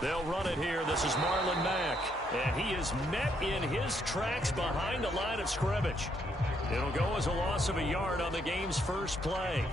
They'll run it here. This is Marlon Mack. And he is met in his tracks behind the line of scrimmage. It'll go as a loss of a yard on the game's first play.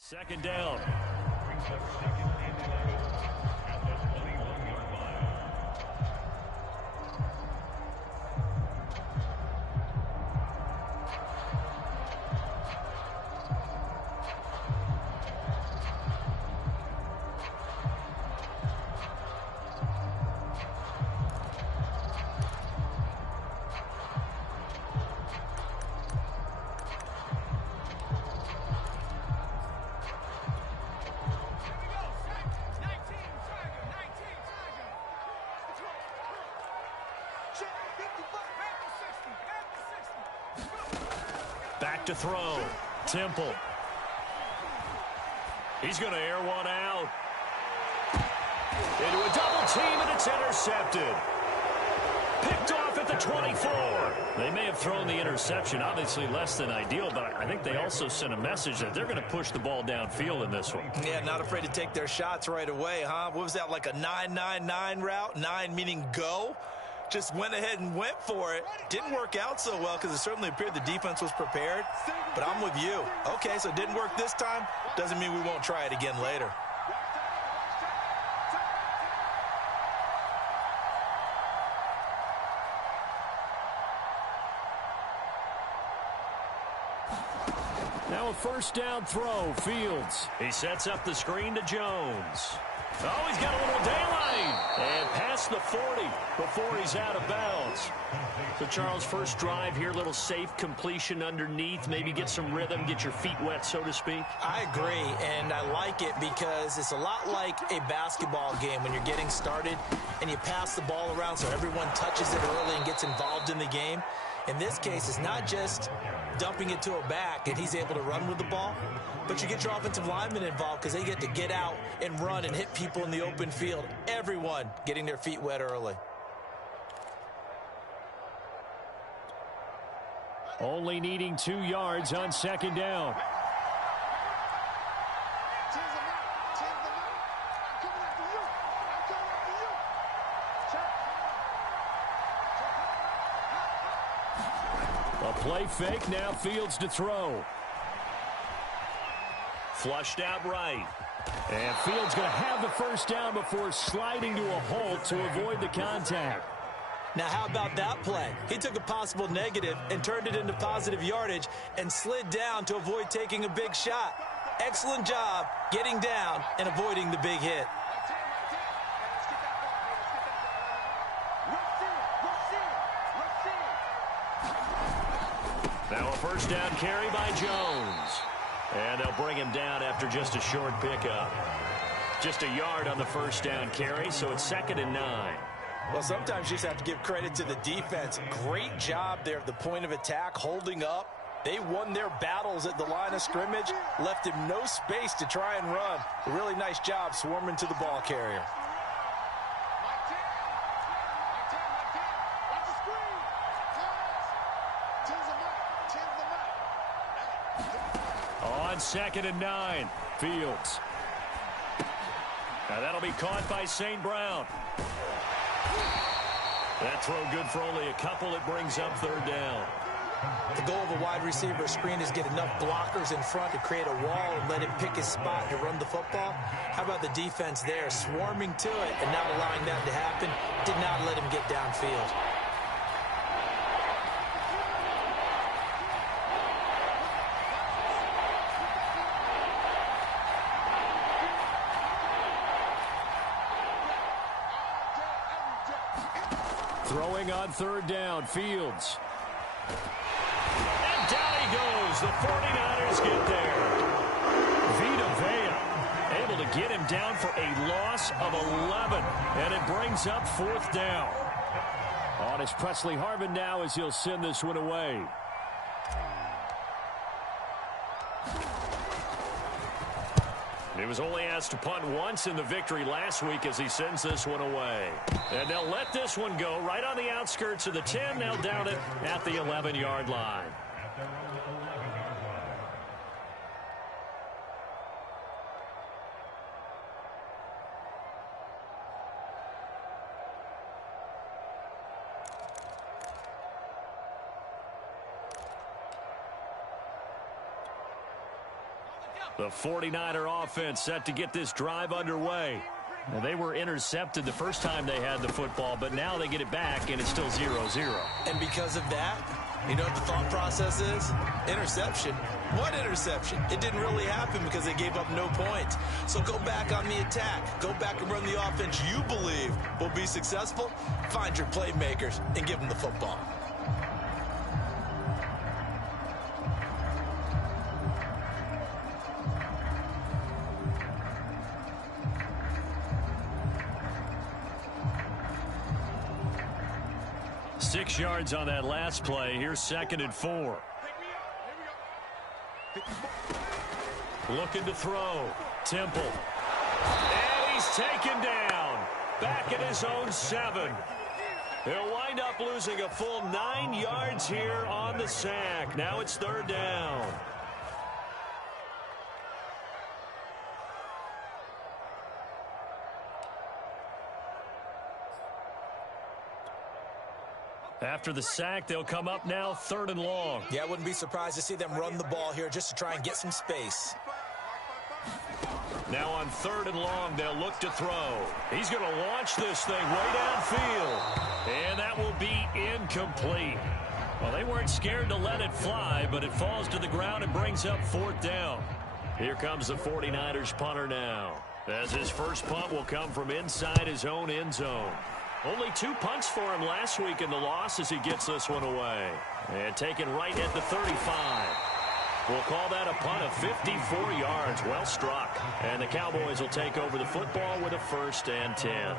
Second down. Back to throw. Temple. He's going to air one out. Into a double team, and it's intercepted. Picked off at the 24. They may have thrown the interception, obviously less than ideal, but I think they also sent a message that they're going to push the ball downfield in this one. Yeah, not afraid to take their shots right away, huh? What was that, like a 9-9-9 route? 9 meaning go? Just went ahead and went for it. Didn't work out so well because it certainly appeared the defense was prepared. But I'm with you. Okay, so it didn't work this time. Doesn't mean we won't try it again later. Now a first down throw. Fields. He sets up the screen to Jones. Oh, he's got a little daylight. And past the 40 before he's out of bounds. So, Charles, first drive here, little safe completion underneath. Maybe get some rhythm, get your feet wet, so to speak. I agree, and I like it because it's a lot like a basketball game when you're getting started and you pass the ball around so everyone touches it early and gets involved in the game. In this case, it's not just dumping it to a back and he's able to run with the ball, but you get your offensive linemen involved because they get to get out and run and hit people in the open field. Everyone getting their feet wet early. Only needing 2 yards on second down. A play fake, now Fields to throw. Flushed out right. And Fields going to have the first down before sliding to a halt to avoid the contact. Now, how about that play? He took a possible negative and turned it into positive yardage and slid down to avoid taking a big shot. Excellent job getting down and avoiding the big hit. Now a first down carry by Jones. And they'll bring him down after just a short pickup. Just a yard on the first down carry, so it's 2nd and 9. Well, sometimes you just have to give credit to the defense. Great job there at the point of attack, holding up. They won their battles at the line of scrimmage, left him no space to try and run. A really nice job swarming to the ball carrier. On 2nd and 9, Fields. Now that'll be caught by St. Brown. That throw good for only a couple. It brings up 3rd down. The goal of a wide receiver screen is get enough blockers in front to create a wall and let him pick his spot to run the football. How about the defense there, swarming to it and not allowing that to happen? Did not let him get downfield. Throwing on third down, Fields. And down he goes. The 49ers get there. Vita Vea able to get him down for a loss of 11. And it brings up fourth down. On is Presley Harvin now as he'll send this one away. He was only asked to punt once in the victory last week as he sends this one away. And they'll let this one go right on the outskirts of the 10. They'll down it at the 11-yard line. The 49er offense set to get this drive underway. Now, they were intercepted the first time they had the football, but now they get it back, and it's still 0-0. And because of that, you know what the thought process is? Interception. What interception? It didn't really happen because they gave up no points. So go back on the attack. Go back and run the offense you believe will be successful. Find your playmakers and give them the football. Six yards on that last play. Here's 2nd and 4. Looking to throw. Temple. And he's taken down. Back at his own 7. He'll wind up losing a full 9 yards here on the sack. Now it's 3rd down. After the sack, they'll come up now 3rd and long. Yeah, I wouldn't be surprised to see them run the ball here just to try and get some space. Now on 3rd and long, they'll look to throw. He's going to launch this thing way downfield. And that will be incomplete. Well, they weren't scared to let it fly, but it falls to the ground and brings up 4th down. Here comes the 49ers punter now, as his first punt will come from inside his own end zone. Only 2 punts for him last week in the loss as he gets this one away. And taken right at the 35. We'll call that a punt of 54 yards. Well struck. And the Cowboys will take over the football with a 1st and 10.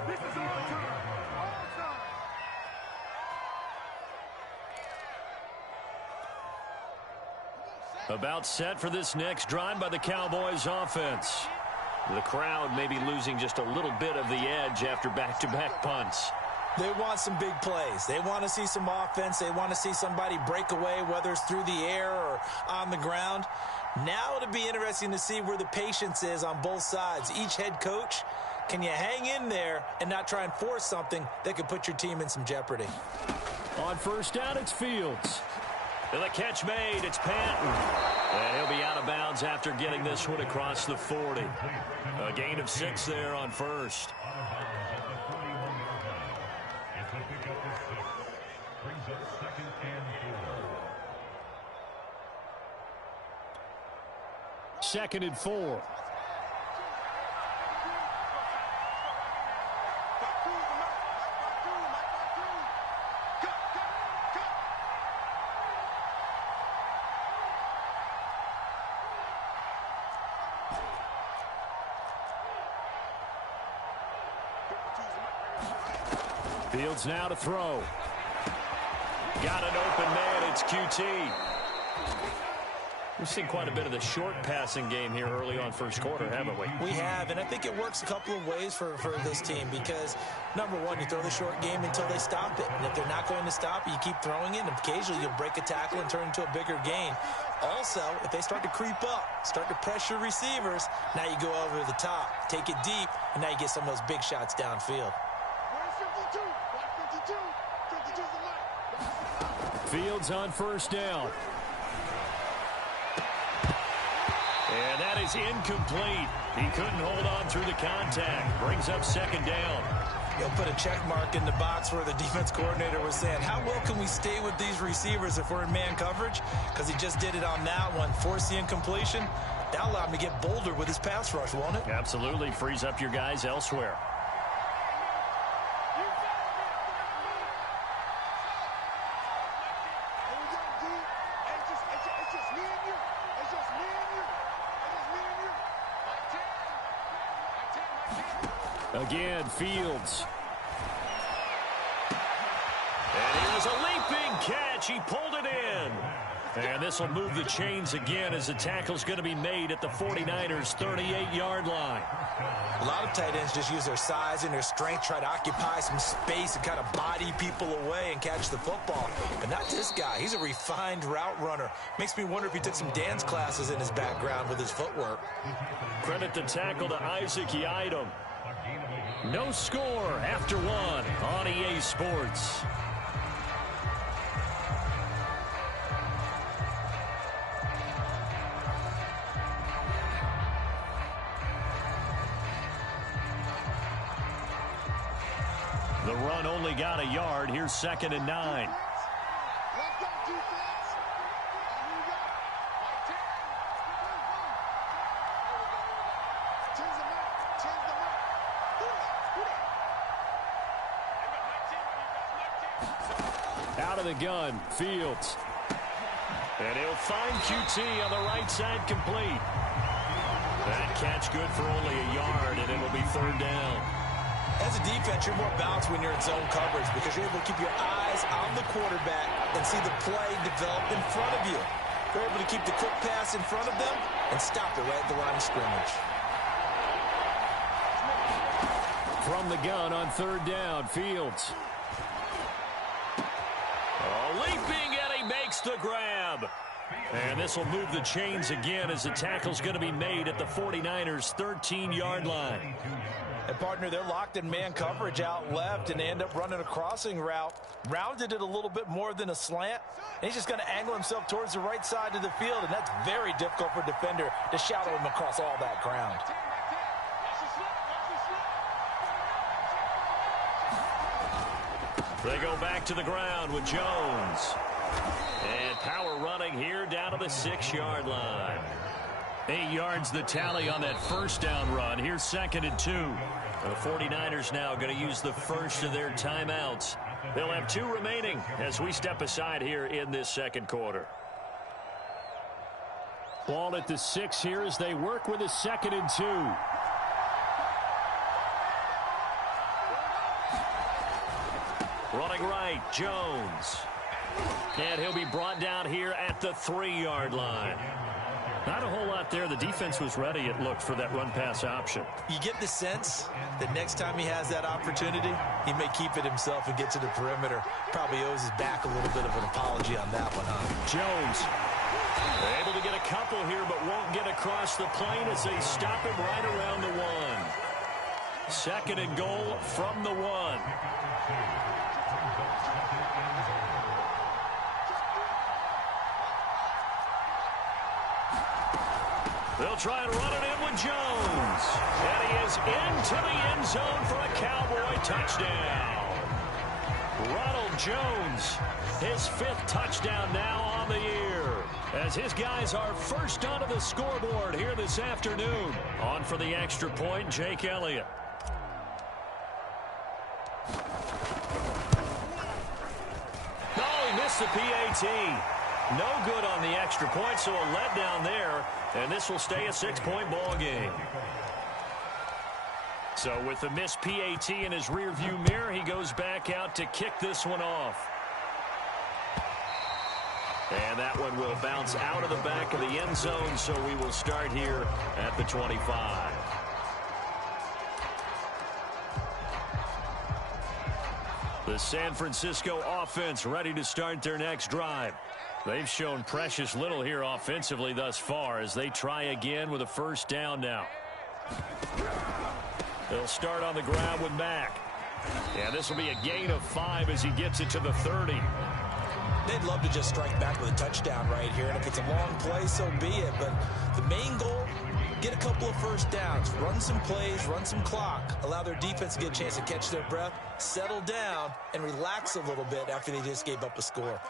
About set for this next drive by the Cowboys offense. The crowd may be losing just a little bit of the edge after back-to-back punts. They want some big plays. They want to see some offense. They want to see somebody break away, whether it's through the air or on the ground. Now it'll be interesting to see where the patience is on both sides. Each head coach, can you hang in there and not try and force something that could put your team in some jeopardy? On 1st down, it's Fields. And the catch made, it's Patton. And he'll be out of bounds after getting this one across the 40. A gain of 6 there on 1st. Second and 4. Fields now to throw. Got an open man. It's QT. We've seen quite a bit of the short passing game here early on first quarter, haven't we? We have, and I think it works a couple of ways for this team because, number one, you throw the short game until they stop it. And if they're not going to stop it, you keep throwing it, and occasionally you'll break a tackle and turn into a bigger gain. Also, if they start to creep up, start to pressure receivers, now you go over the top, take it deep, and now you get some of those big shots downfield. Fields on 1st down. And that is incomplete. He couldn't hold on through the contact. Brings up 2nd down. He'll put a check mark in the box where the defense coordinator was saying, how well can we stay with these receivers if we're in man coverage? Because he just did it on that one. Force the incompletion. That'll allow him to get bolder with his pass rush, won't it? Absolutely. Frees up your guys elsewhere. Again, Fields. And here's a leaping catch. He pulled it in. And this will move the chains again as the tackle's going to be made at the 49ers' 38-yard line. A lot of tight ends just use their size and their strength, try to occupy some space and kind of body people away and catch the football. But not this guy. He's a refined route runner. Makes me wonder if he took some dance classes in his background with his footwork. Credit the tackle to Isaac Yiadom. No score after one on EA Sports. The run only got a yard. Here's 2nd and 9. Out of the gun, Fields. And he'll find QT on the right side, complete. That catch good for only a yard, and it'll be 3rd down. As a defense, you're more balanced when you're in zone coverage because you're able to keep your eyes on the quarterback and see the play develop in front of you. You're able to keep the quick pass in front of them and stop it right at the line of scrimmage. From the gun on 3rd down, Fields. Oh, leaping, and he makes the grab. And this will move the chains again as the tackle's going to be made at the 49ers' 13-yard line. And, partner, they're locked in man coverage out left, and they end up running a crossing route. Rounded it a little bit more than a slant. And he's just going to angle himself towards the right side of the field, and that's very difficult for a defender to shadow him across all that ground. They go back to the ground with Jones. And power running here down to the 6-yard line. 8 yards the tally on that 1st down run. Here's 2nd and 2. The 49ers now going to use the first of their timeouts. They'll have 2 remaining as we step aside here in this 2nd quarter. Ball at the 6 here as they work with a 2nd and 2. Running right, Jones. And he'll be brought down here at the 3-yard line. Not a whole lot there. The defense was ready, it looked, for that run-pass option. You get the sense that next time he has that opportunity, he may keep it himself and get to the perimeter. Probably owes his back a little bit of an apology on that one, huh? Jones able to get a couple here, but won't get across the plane as they stop him right around the 1. 2nd and goal from the 1. They'll try and run it in with Jones. And he is into the end zone for a Cowboy touchdown. Ronald Jones, his 5th touchdown now on the year, as his guys are first onto the scoreboard here this afternoon. On for the extra point, Jake Elliott. Oh, he missed the PAT. No good on the extra point, so a letdown there, and this will stay a 6-point ball game. So with the missed PAT in his rearview mirror, he goes back out to kick this one off. And that one will bounce out of the back of the end zone, so we will start here at the 25. The San Francisco offense ready to start their next drive. They've shown precious little here offensively thus far as they try again with a 1st down now. They'll start on the ground with Mack. And this will be a gain of 5 as he gets it to the 30. They'd love to just strike back with a touchdown right here. And if it's a long play, so be it. But the main goal, get a couple of 1st downs. Run some plays, run some clock. Allow their defense to get a chance to catch their breath, settle down, and relax a little bit after they just gave up a score.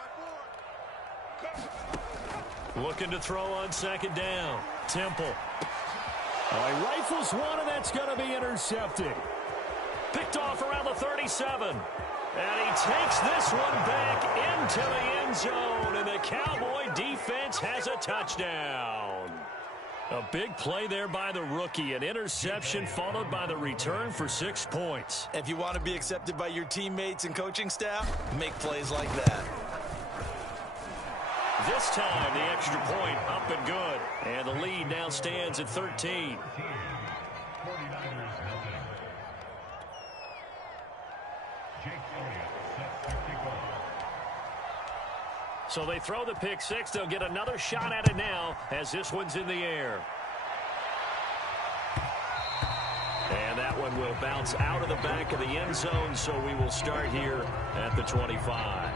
Looking to throw on 2nd down. Temple. He rifles one, and that's going to be intercepted. Picked off around the 37. And he takes this one back into the end zone, and the Cowboy defense has a touchdown. A big play there by the rookie. An interception followed by the return for 6 points. If you want to be accepted by your teammates and coaching staff, make plays like that. This time, the extra point up and good. And the lead now stands at 13. So they throw the pick six. They'll get another shot at it now as this one's in the air. And that one will bounce out of the back of the end zone, so we will start here at the 25.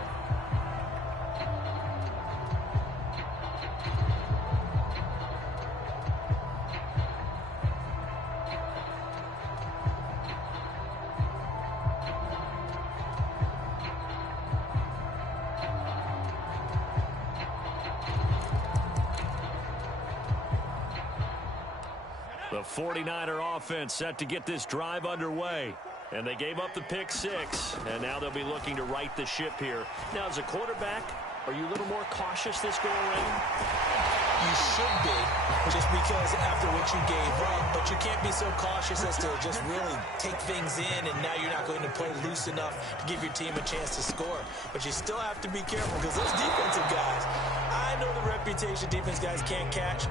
The 49er offense set to get this drive underway. And they gave up the pick six. And now they'll be looking to right the ship here. Now, as a quarterback, are you a little more cautious this go around? You should be, just because after what you gave up. But you can't be so cautious as to just really take things in, and now you're not going to play loose enough to give your team a chance to score. But you still have to be careful because those defensive guys, I know the reputation defense guys can't catch.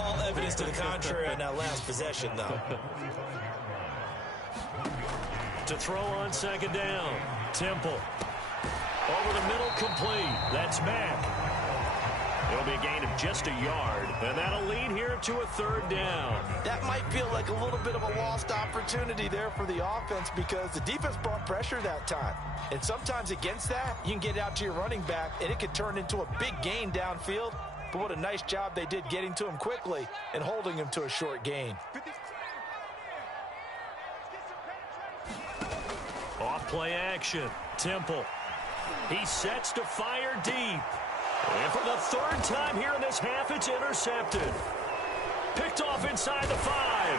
All evidence to the contrary on that last possession, though. To throw on second down, Temple. Over the middle, complete. That's Mack. It'll be a gain of just a yard, and that'll lead here to a third down. That might feel like a little bit of a lost opportunity there for the offense because the defense brought pressure that time. And sometimes against that, you can get out to your running back, and it could turn into a big gain downfield. But what a nice job they did getting to him quickly and holding him to a short gain. Off play action. Temple. He sets to fire deep. And for the third time here in this half, it's intercepted. Picked off inside the 5.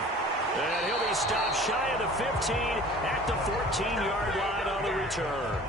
And he'll be stopped shy of the 15 at the 14-yard line on the return.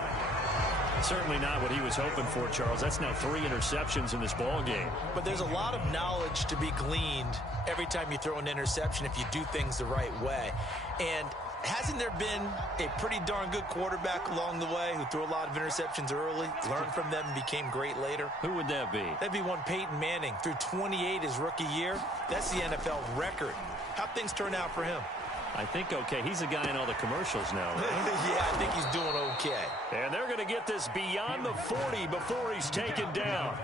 Certainly not what he was hoping for, Charles. That's now 3 interceptions in this ball game. But there's a lot of knowledge to be gleaned every time you throw an interception if you do things the right way. And hasn't there been a pretty darn good quarterback along the way who threw a lot of interceptions early, learned from them, and became great later? Who would that be? That'd be one Peyton Manning. Threw 28 his rookie year. That's the NFL record. How'd things turn out for him? I think okay. He's a guy in all the commercials now, right? Yeah, I think he's doing okay. And they're going to get this beyond the 40 before he's taken down.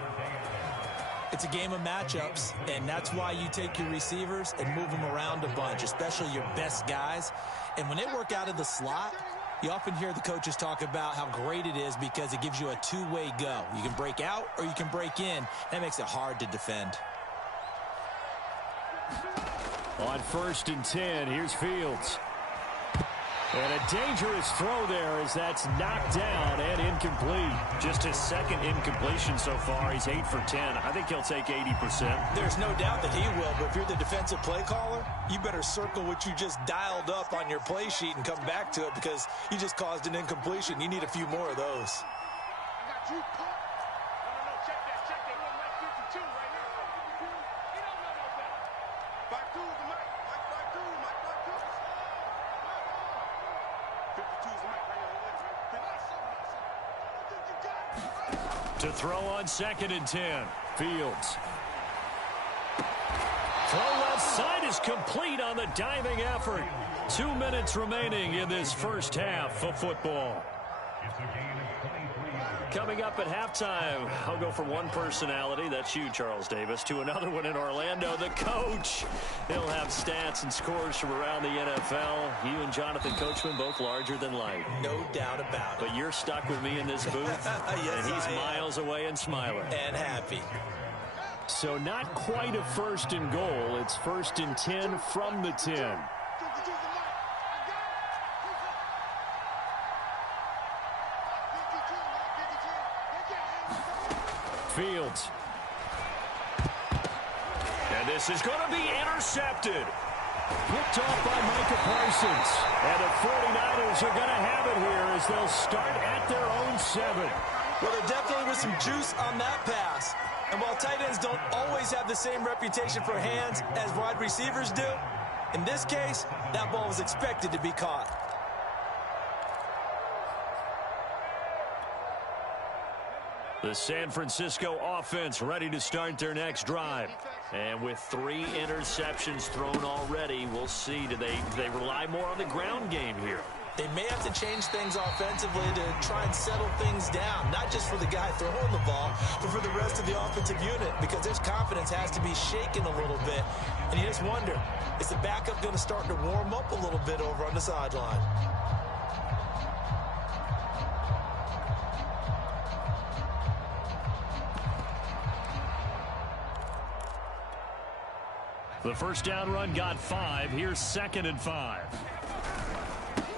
It's a game of matchups, and that's why you take your receivers and move them around a bunch, especially your best guys. And when they work out of the slot, you often hear the coaches talk about how great it is because it gives you a two-way go. You can break out or you can break in. That makes it hard to defend. On 1st and 10, here's Fields. And a dangerous throw there as that's knocked down and incomplete. Just his second incompletion so far. He's 8 for 10. I think he'll take 80%. There's no doubt that he will, but if you're the defensive play caller, you better circle what you just dialed up on your play sheet and come back to it because you just caused an incompletion. You need a few more of those. To throw on 2nd and 10, Fields. Throw left side is complete on the diving effort. 2 minutes remaining in this first half of football. Coming up at halftime, I'll go from one personality, that's you, Charles Davis, to another one in Orlando, the coach. He'll have stats and scores from around the NFL. You and Jonathan Coachman, both larger than life. No doubt about it. But you're stuck with me in this booth, yes, and he's miles away and smiling. And happy. So not quite a 1st and goal. It's 1st and 10 from the 10. Fields. And this is going to be intercepted. Picked off by Micah Parsons. And the 49ers are going to have it here as they'll start at their own 7. Well, there definitely was some juice on that pass. And while tight ends don't always have the same reputation for hands as wide receivers do, in this case, that ball was expected to be caught. The San Francisco offense ready to start their next drive. And with 3 interceptions thrown already, we'll see. Do they rely more on the ground game here? They may have to change things offensively to try and settle things down, not just for the guy throwing the ball, but for the rest of the offensive unit, because their confidence has to be shaken a little bit. And you just wonder, is the backup going to start to warm up a little bit over on the sideline? The first down run got 5. Here's 2nd and 5.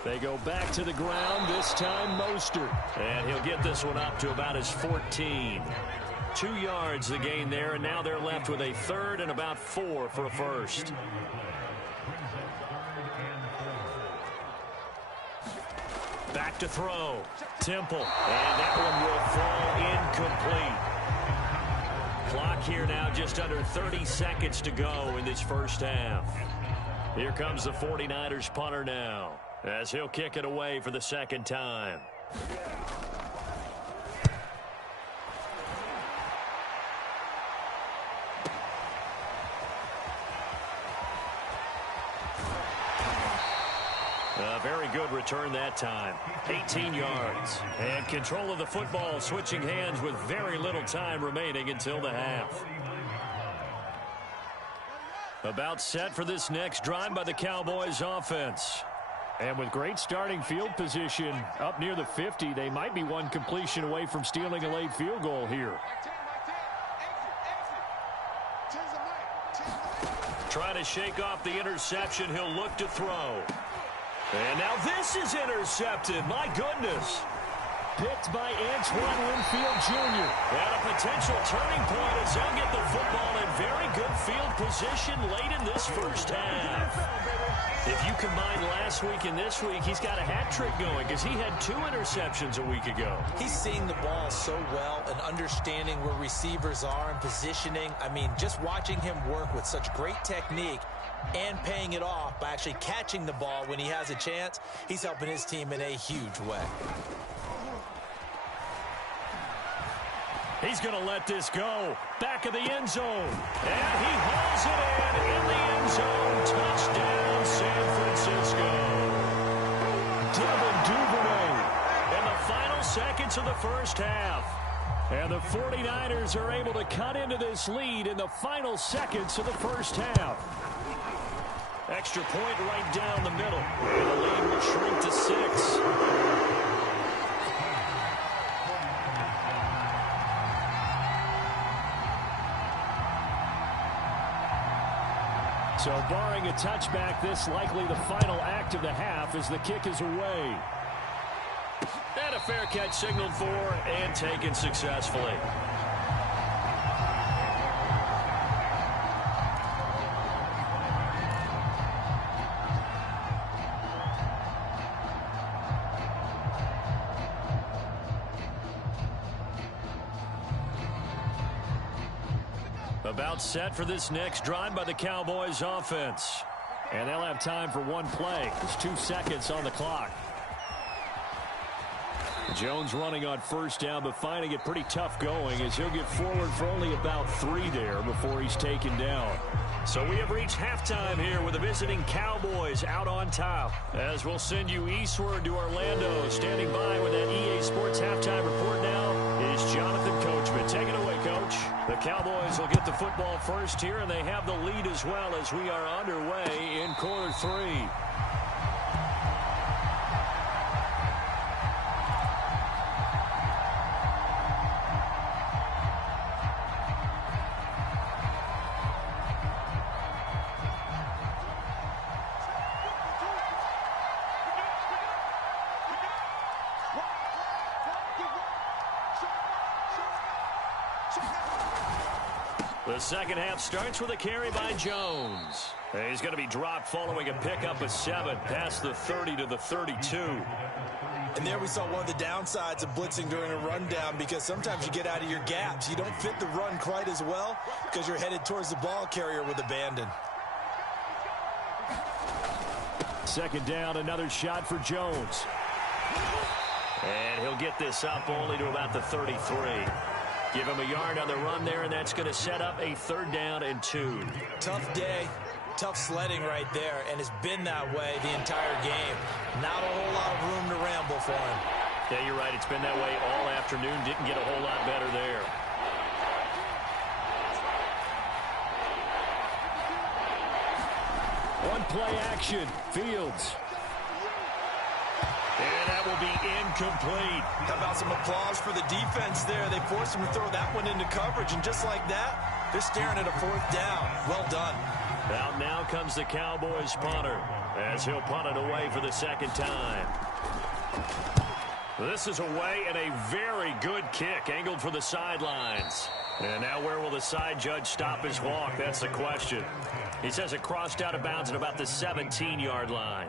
They go back to the ground, this time Mostert. And he'll get this one up to about his 14. 2 yards the gain there, and now they're left with a 3rd and about 4 for a first. Back to throw. Temple. And that one will fall incomplete. Clock here now, just under 30 seconds to go in this first half. Here comes the 49ers punter now, as he'll kick it away for the 2nd time. A very good return that time. 18 yards. And control of the football switching hands with very little time remaining until the half. About set for this next drive by the Cowboys offense. And with great starting field position up near the 50, they might be one completion away from stealing a late field goal here. Trying to shake off the interception, he'll look to throw. And now this is intercepted. My goodness. Picked by Antoine Winfield Jr. And a potential turning point as they'll get the football in very good field position late in this first half. If you combine last week and this week, he's got a hat trick going because he had 2 interceptions a week ago. He's seeing the ball so well and understanding where receivers are and positioning. I mean, just watching him work with such great technique and paying it off by actually catching the ball when he has a chance, he's helping his team in a huge way. He's going to let this go. Back of the end zone. And he hauls it in the end zone. Touchdown, San Francisco. Devin Duvernay in the final seconds of the first half. And the 49ers are able to cut into this lead in the final seconds of the first half. Extra point right down the middle. And the lead will shrink to 6. So barring a touchback, this likely the final act of the half as the kick is away. And a fair catch signaled for and taken successfully. About set for this next drive by the Cowboys offense. And they'll have time for one play. There's 2 seconds on the clock. Jones running on first down, but finding it pretty tough going as he'll get forward for only about 3 there before he's taken down. So we have reached halftime here with the visiting Cowboys out on top. As we'll send you eastward to Orlando. Standing by with that EA Sports halftime report now is Jonathan Coachman. Take it away, Coach. The Cowboys will get the football first here, and they have the lead as well as we are underway in quarter 3. The second half starts with a carry by Jones. He's going to be dropped following a pickup of 7 past the 30 to the 32. And there we saw one of the downsides of blitzing during a rundown, because sometimes you get out of your gaps. You don't fit the run quite as well because you're headed towards the ball carrier with abandon. Second down, another shot for Jones. And he'll get this up only to about the 33. Give him a yard on the run there, and that's going to set up a 3rd down and 2. Tough day, tough sledding right there, and it's been that way the entire game. Not a whole lot of room to ramble for him. Yeah, you're right. It's been that way all afternoon. Didn't get a whole lot better there. One play action. Fields. And that will be incomplete. How about some applause for the defense there? They forced him to throw that one into coverage, and just like that, they're staring at a 4th down. Well done. Out now comes the Cowboys punter, as he'll punt it away for the 2nd time. This is away, and a very good kick, angled for the sidelines. And now where will the side judge stop his walk? That's the question. He says it crossed out of bounds at about the 17-yard line.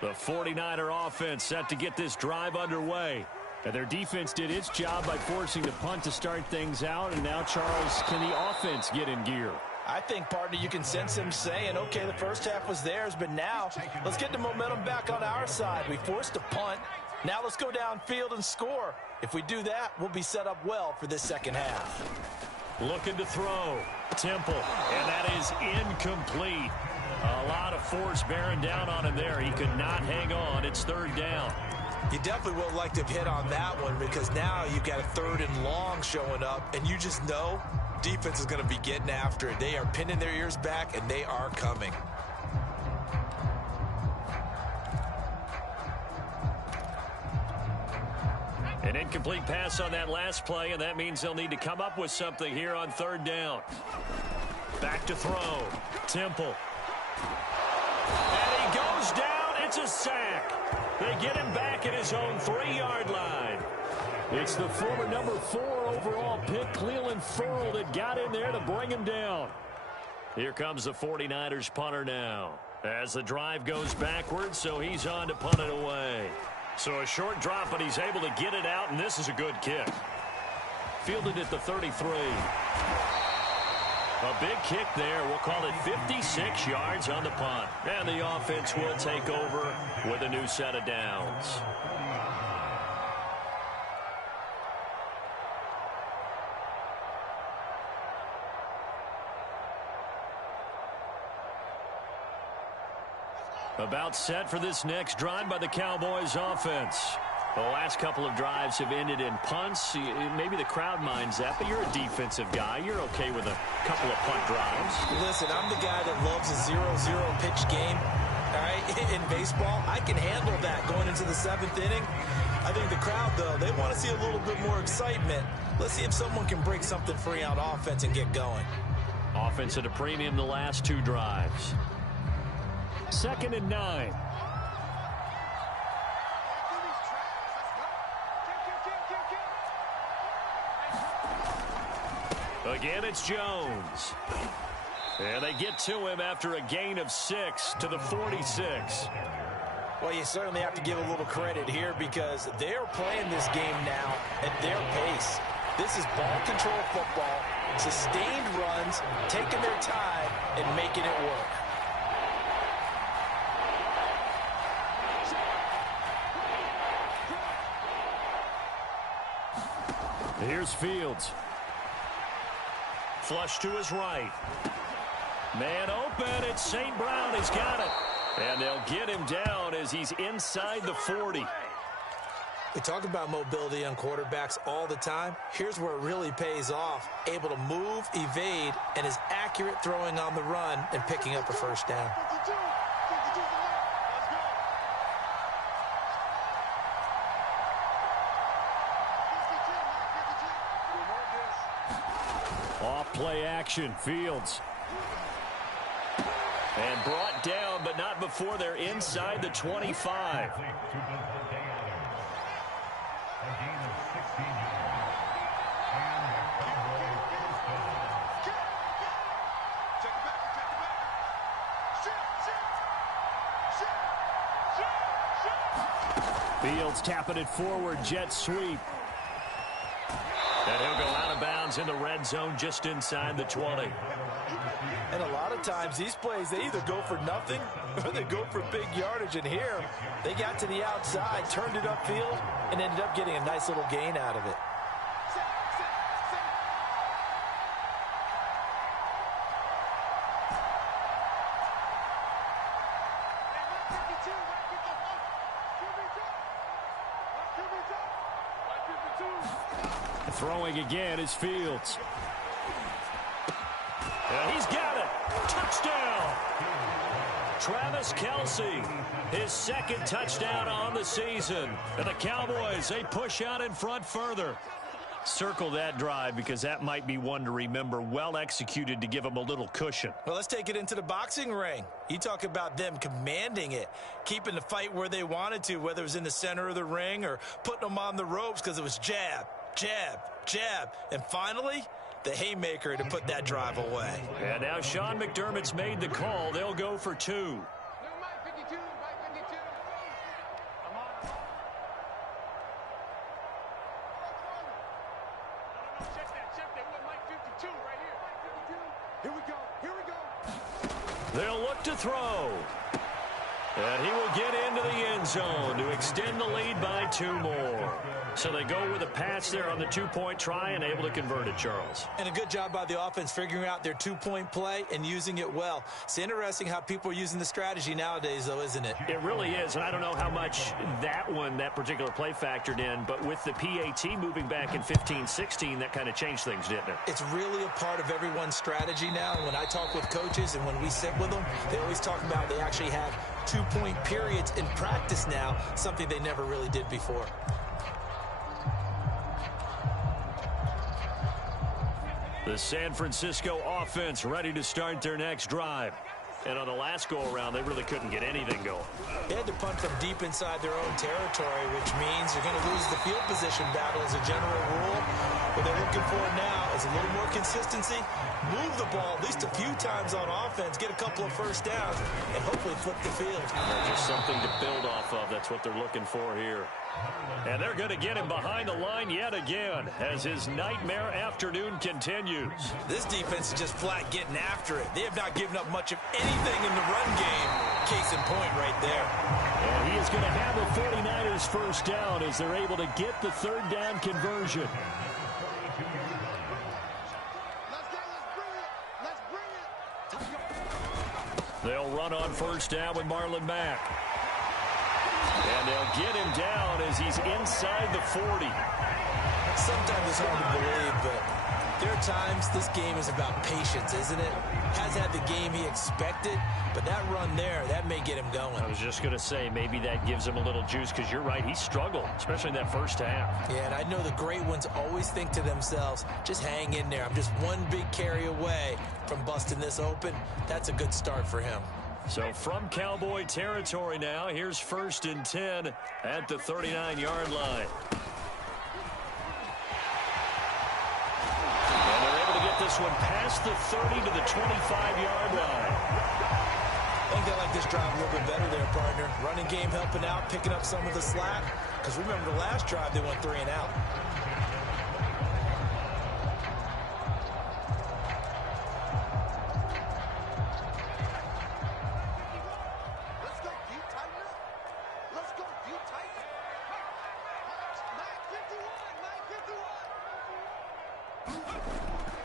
The 49er offense set to get this drive underway. And their defense did its job by forcing the punt to start things out. And now, Charles, can the offense get in gear? I think, partner, you can sense him saying, okay, the first half was theirs, but now let's get the momentum back on our side. We forced a punt. Now let's go downfield and score. If we do that, we'll be set up well for this 2nd half. Looking to throw. Temple. And that is incomplete. A lot of force bearing down on him there. He could not hang on. It's 3rd down. You definitely would have liked to have hit on that one, because now you've got a 3rd and long showing up, and you just know defense is going to be getting after it. They are pinning their ears back, and they are coming. An incomplete pass on that last play, and that means they'll need to come up with something here on 3rd down. Back to throw. Temple. And he goes down. It's a sack. They get him back at his own 3-yard line. It's the former number 4 overall pick, Cleveland Ferrell, that got in there to bring him down. Here comes the 49ers punter now, as the drive goes backwards, so he's on to punt it away. So a short drop, but he's able to get it out, and this is a good kick. Fielded at the 33. A big kick there. We'll call it 56 yards on the punt. And the offense will take over with a new set of downs. About set for this next drive by the Cowboys offense. The last couple of drives have ended in punts. Maybe the crowd minds that, but you're a defensive guy. You're okay with a couple of punt drives. Listen, I'm the guy that loves a 0-0 pitch game. All right, in baseball, I can handle that going into the 7th inning. I think the crowd, though, they want to see a little bit more excitement. Let's see if someone can break something free on offense and get going. Offense at a premium the last 2 drives. 2nd and 9. Again, it's Jones. And they get to him after a gain of 6 to the 46. Well, you certainly have to give a little credit here, because they're playing this game now at their pace. This is ball control football, sustained runs, taking their time, and making it work. Here's Fields. Flush to his right. Man open. It's St. Brown. He's got it. And they'll get him down as he's inside the 40. We talk about mobility on quarterbacks all the time. Here's where it really pays off. Able to move, evade, and is accurate throwing on the run and picking up a 1st down. Off play action. Fields. And brought down, but not before they're inside inside the 25. Fields tapping it forward, jet sweep. And he'll go out of bounds in the red zone just inside the 20. And a lot of times these plays, they either go for nothing or they go for big yardage. And here, they got to the outside, turned it upfield, and ended up getting a nice little gain out of it. Throwing again is Fields. And he's got it. Touchdown. Travis Kelce, his second touchdown on the season. And the Cowboys, they push out in front further. Circle that drive because that might be one to remember. Well executed to give them a little cushion. Well, let's take it into the boxing ring. You talk about them commanding it, keeping the fight where they wanted to, whether it was in the center of the ring or putting them on the ropes because it was jab, jab, jab. And finally, the haymaker to put that drive away. And now Sean McDermott's made the call. They'll go for 2. They'll look to throw. And he will get into the end zone to extend the lead by 2 more. So they go with a pass there on the 2-point try and able to convert it, Charles. And a good job by the offense figuring out their 2-point play and using it well. It's interesting how people are using the strategy nowadays, though, isn't it? It really is, and I don't know how much that particular play factored in, but with the PAT moving back in 15-16, that kind of changed things, didn't it? It's really a part of everyone's strategy now. And when I talk with coaches and when we sit with them, they always talk about they actually have 2-point periods in practice now, something they never really did before. The San Francisco offense ready to start their next drive. And on the last go-around, they really couldn't get anything going. They had to punt from deep inside their own territory, which means you're going to lose the field position battle as a general rule. What they're looking for now is a little more consistency, move the ball at least a few times on offense, get a couple of first downs, and hopefully flip the field. Just something to build off of. That's what they're looking for here. And they're going to get him behind the line yet again as his nightmare afternoon continues. This defense is just flat getting after it. They have not given up much of anything in the run game. Case in point right there. And he is going to have the 49ers first down as they're able to get the third down conversion. They'll run on first down with Marlon Mack. And they'll get him down as he's inside the 40. Sometimes it's hard to believe, but there are times this game is about patience, isn't it? Has had the game he expected, but that run there, that may get him going. I was just going to say, maybe that gives him a little juice because you're right, he struggled, especially in that first half. Yeah, and I know the great ones always think to themselves, just hang in there. I'm just one big carry away from busting this open. That's a good start for him. So from Cowboy territory now, here's 1st and 10 at the 39-yard line. And they're able to get this one past the 30 to the 25-yard line. I think they like this drive a little bit better there, partner. Running game helping out, picking up some of the slack. Because remember the last drive, they went 3 and out.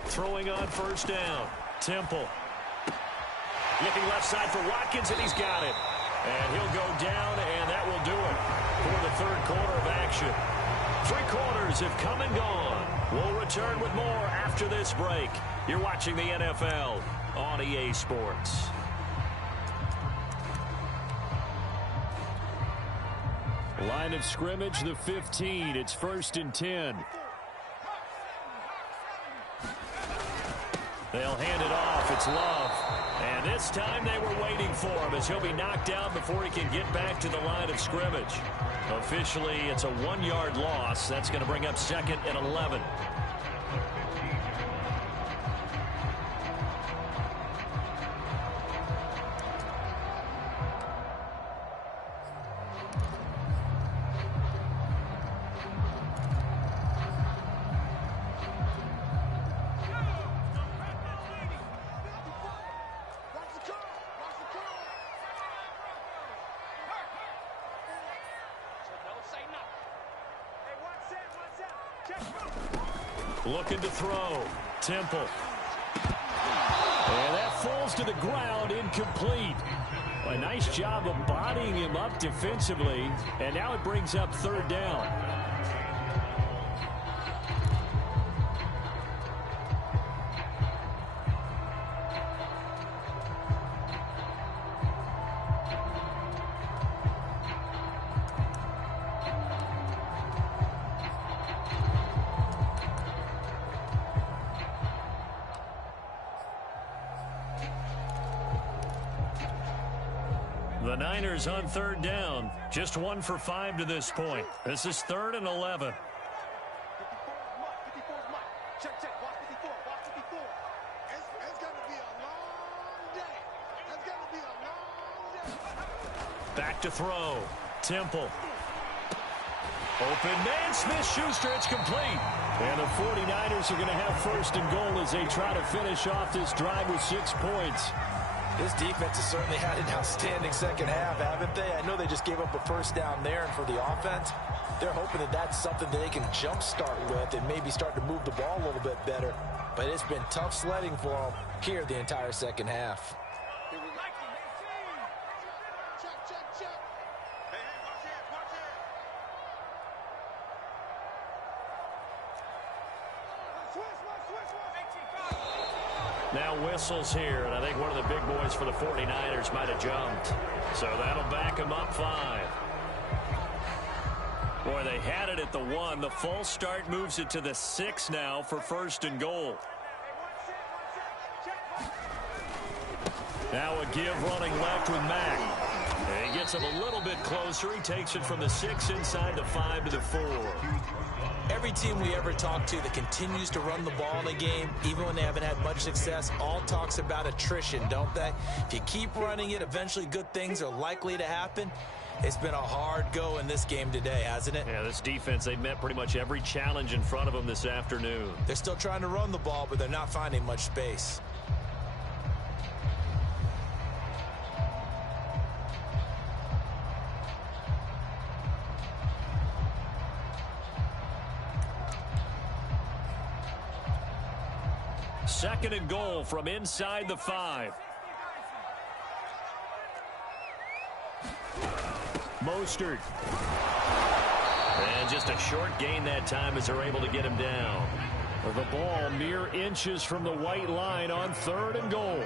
Throwing on first down. Temple. Looking left side for Watkins, and he's got it. And he'll go down, and that will do it for the third quarter of action. 3 quarters have come and gone. We'll return with more after this break. You're watching the NFL on EA Sports. Line of scrimmage, the 15. It's 1st and 10. They'll hand it off. It's Love. And this time they were waiting for him as he'll be knocked down before he can get back to the line of scrimmage. Officially, it's a 1-yard loss. That's going to bring up 2nd and 11. Looking to throw. Temple. And that falls to the ground, incomplete. A nice job of bodying him up defensively. And now it brings up 3rd down. The Niners on 3rd down. Just 1 for 5 to this point. This is 3rd and 11. Check. Watch 54. It's going to be a long day. It's going to be a long day. Back to throw. Temple. Open man. Smith-Schuster. It's complete. And the 49ers are going to have 1st and goal as they try to finish off this drive with 6 points. This defense has certainly had an outstanding second half, haven't they? I know they just gave up a 1st down there, and for the offense, they're hoping that that's something that they can jumpstart with and maybe start to move the ball a little bit better. But it's been tough sledding for them here the entire second half. Check. Hey, watch it. Now whistles here, and I think one of the big boys for the 49ers might have jumped. So that'll back them up 5. Boy, they had it at the 1. The false start moves it to the 6 now for 1st and goal. Now a give running left with Mack. And he gets him a little bit closer. He takes it from the 6 inside the 5 to the 4. Every team we ever talk to that continues to run the ball in a game, even when they haven't had much success, all talks about attrition, don't they? If you keep running it, eventually good things are likely to happen. It's been a hard go in this game today, hasn't it? Yeah, this defense, they've met pretty much every challenge in front of them this afternoon. They're still trying to run the ball, but they're not finding much space. Second and goal from inside the 5. Mostert. And just a short gain that time as they're able to get him down. The ball mere inches from the white line on 3rd and goal.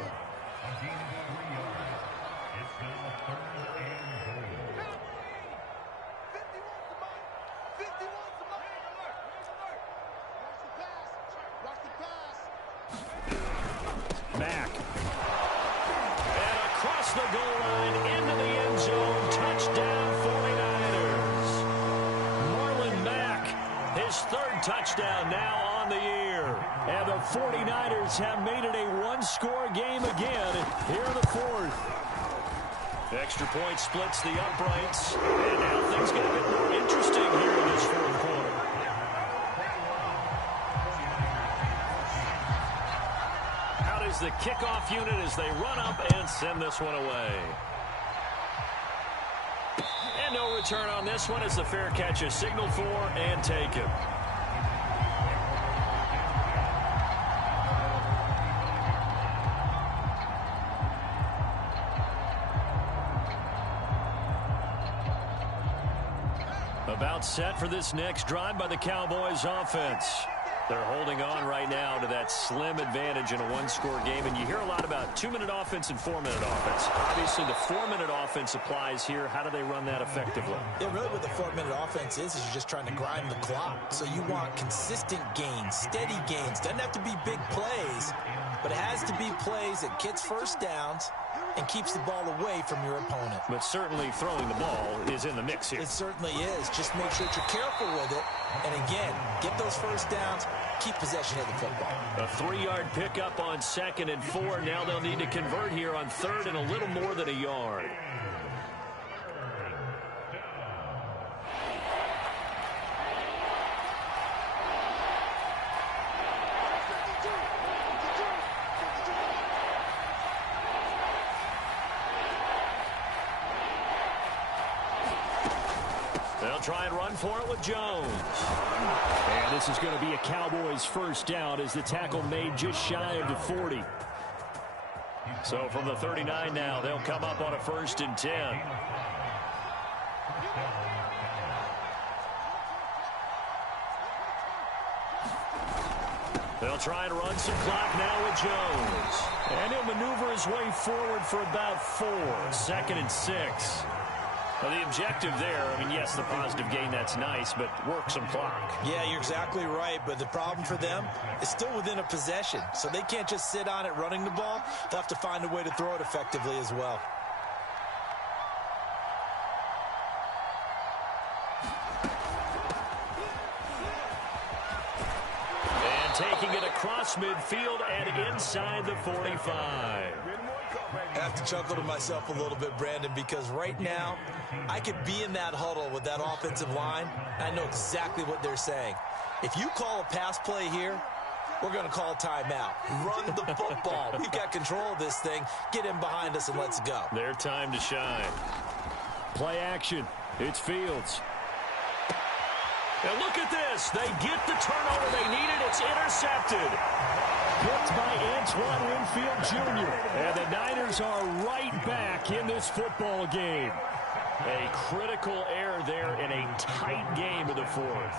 Mack. And across the goal line into the end zone. Touchdown 49ers. Marlon Mack, his 3rd touchdown now on the year. And the 49ers have made it a 1-score game again here in the 4th. Extra point splits the uprights. And now things get a bit more interesting here in this 4th quarter. The kickoff unit as they run up and send this one away. And no return on this one as the fair catch is signaled for and taken. About set for this next drive by the Cowboys offense. They're holding on right now to that slim advantage in a 1-score game. And you hear a lot about 2-minute offense and 4-minute offense. Obviously, the 4-minute offense applies here. How do they run that effectively? Yeah, really what the 4-minute offense is you're just trying to grind the clock. So you want consistent gains, steady gains. Doesn't have to be big plays, but it has to be plays that gets first downs and keeps the ball away from your opponent. But certainly throwing the ball is in the mix here. It certainly is. Just make sure that you're careful with it. And again, get those first downs, keep possession of the football. A 3-yard pickup on 2nd and 4. Now they'll need to convert here on 3rd and a little more than a yard. They'll try and run for it with Jones. And this is going to be a Cowboys first down as the tackle made just shy of the 40. So from the 39 now, they'll come up on a 1st and 10. They'll try and run some clock now with Jones. And he'll maneuver his way forward for about 4. 2nd and 6. Well, the objective there, I mean, yes, the positive gain, that's nice, but work some clock. Yeah, you're exactly right, but the problem for them is still within a possession, so they can't just sit on it running the ball. They'll have to find a way to throw it effectively as well. And taking it across midfield and inside the 45. I have to chuckle to myself a little bit, Brandon, because right now I could be in that huddle with that offensive line, and I know exactly what they're saying. If you call a pass play here, we're going to call a timeout. Run the football. We've got control of this thing. Get in behind us and let's go. Their time to shine. Play action. It's Fields. And look at this. They get the turnover they needed. It's intercepted. Picked by Antoine Winfield Jr. And the Niners are right back in this football game. A critical error there in a tight game of the 4th.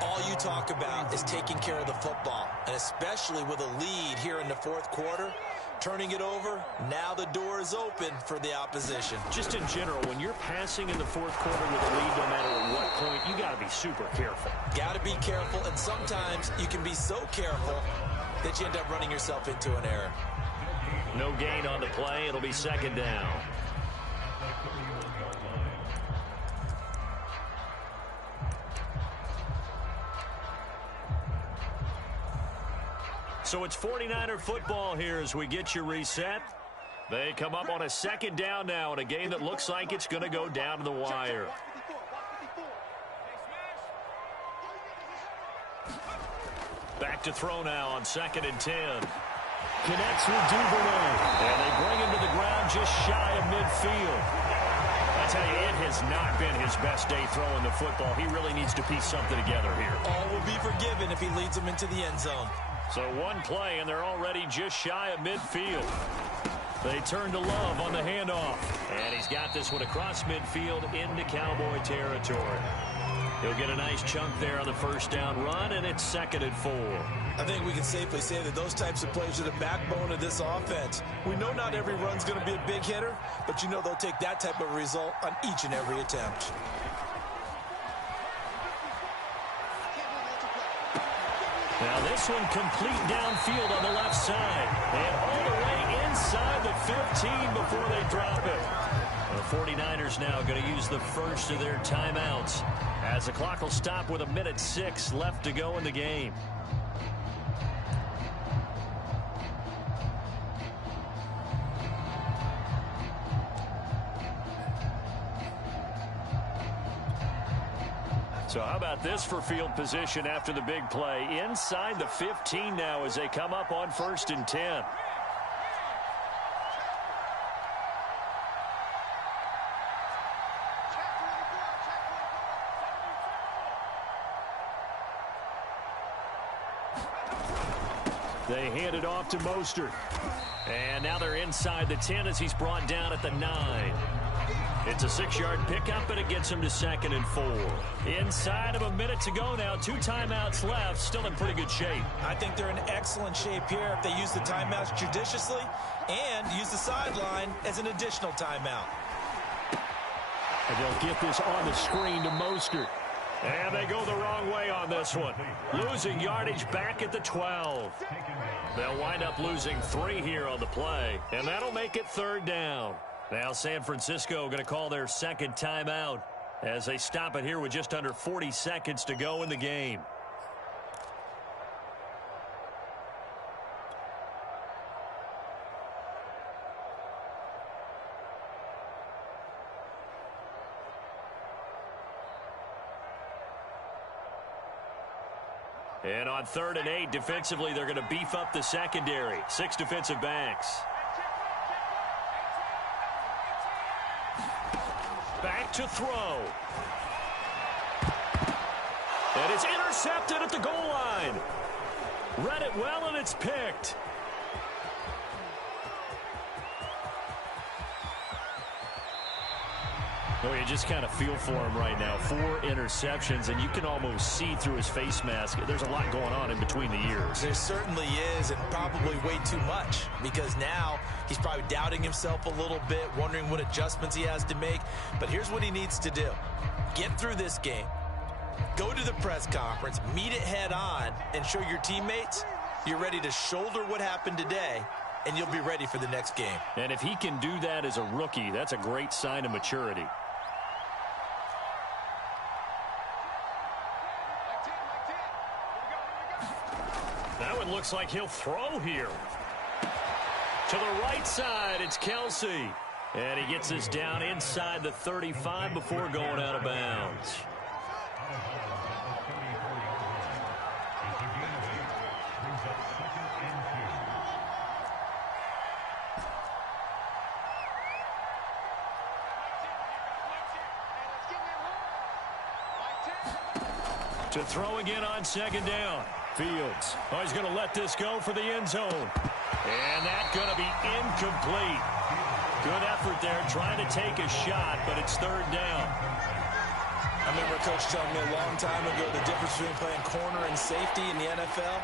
All you talk about is taking care of the football, and especially with a lead here in the 4th quarter. Turning it over, now the door is open for the opposition. Just in general, when you're passing in the 4th quarter with a lead, no matter at what point, you got to be super careful. Got to be careful, and sometimes you can be so careful that you end up running yourself into an error. No gain on the play. It'll be 2nd down. So it's 49er football here as we get you reset. They come up on a 2nd down now in a game that looks like it's going to go down to the wire. Back to throw now on 2nd and 10. Connects with Duvernay. And they bring him to the ground just shy of midfield. I tell you, it has not been his best day throwing the football. He really needs to piece something together here. All will be forgiven if he leads them into the end zone. So one play, and they're already just shy of midfield. They turn to Love on the handoff. And he's got this one across midfield into Cowboy territory. He'll get a nice chunk there on the 1st down run, and it's 2nd and 4. I think we can safely say that those types of plays are the backbone of this offense. We know not every run's going to be a big hitter, but you know they'll take that type of result on each and every attempt. Now this one complete downfield on the left side. And all the way inside the 15 before they drop it. The 49ers now going to use the first of their timeouts as the clock will stop with 1:06 left to go in the game. So how about this for field position after the big play? Inside the 15 now as they come up on 1st and 10. They hand it off to Mostert. And now they're inside the 10 as he's brought down at the 9. It's a 6-yard pickup, and it gets him to 2nd and 4. Inside of a minute to go now. 2 timeouts left. Still in pretty good shape. I think they're in excellent shape here if they use the timeouts judiciously and use the sideline as an additional timeout. And they'll get this on the screen to Mostert. And they go the wrong way on this one. Losing yardage back at the 12. They'll wind up losing 3 here on the play, and that'll make it 3rd down. Now San Francisco going to call their second timeout as they stop it here with just under 40 seconds to go in the game. And on 3rd and 8, defensively, they're going to beef up the secondary. 6 defensive backs. Back to throw. And it's intercepted at the goal line. Read it well, and it's picked. Oh, you just kind of feel for him right now. 4 interceptions, and you can almost see through his face mask. There's a lot going on in between the ears. There certainly is, and probably way too much, because now he's probably doubting himself a little bit, wondering what adjustments he has to make. But here's what he needs to do. Get through this game. Go to the press conference, meet it head on, and show your teammates you're ready to shoulder what happened today, and you'll be ready for the next game. And if he can do that as a rookie, that's a great sign of maturity. That one looks like he'll throw here. To the right side, it's Kelsey. And he gets us down inside the 35 before going out of bounds. To throw again on 2nd down. Fields. Oh, he's going to let this go for the end zone. And that's going to be incomplete. Good effort there trying to take a shot, but it's 3rd down. I remember a coach telling me a long time ago the difference between playing corner and safety in the NFL.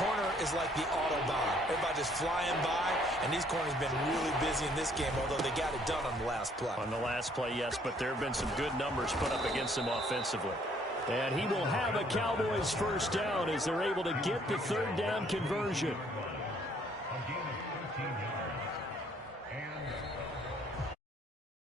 Corner is like the Autobahn. Everybody just flying by, and these corners have been really busy in this game, although they got it done on the last play. On the last play, yes, but there have been some good numbers put up against them offensively. And he will have a Cowboys 1st down as they're able to get the 3rd down conversion.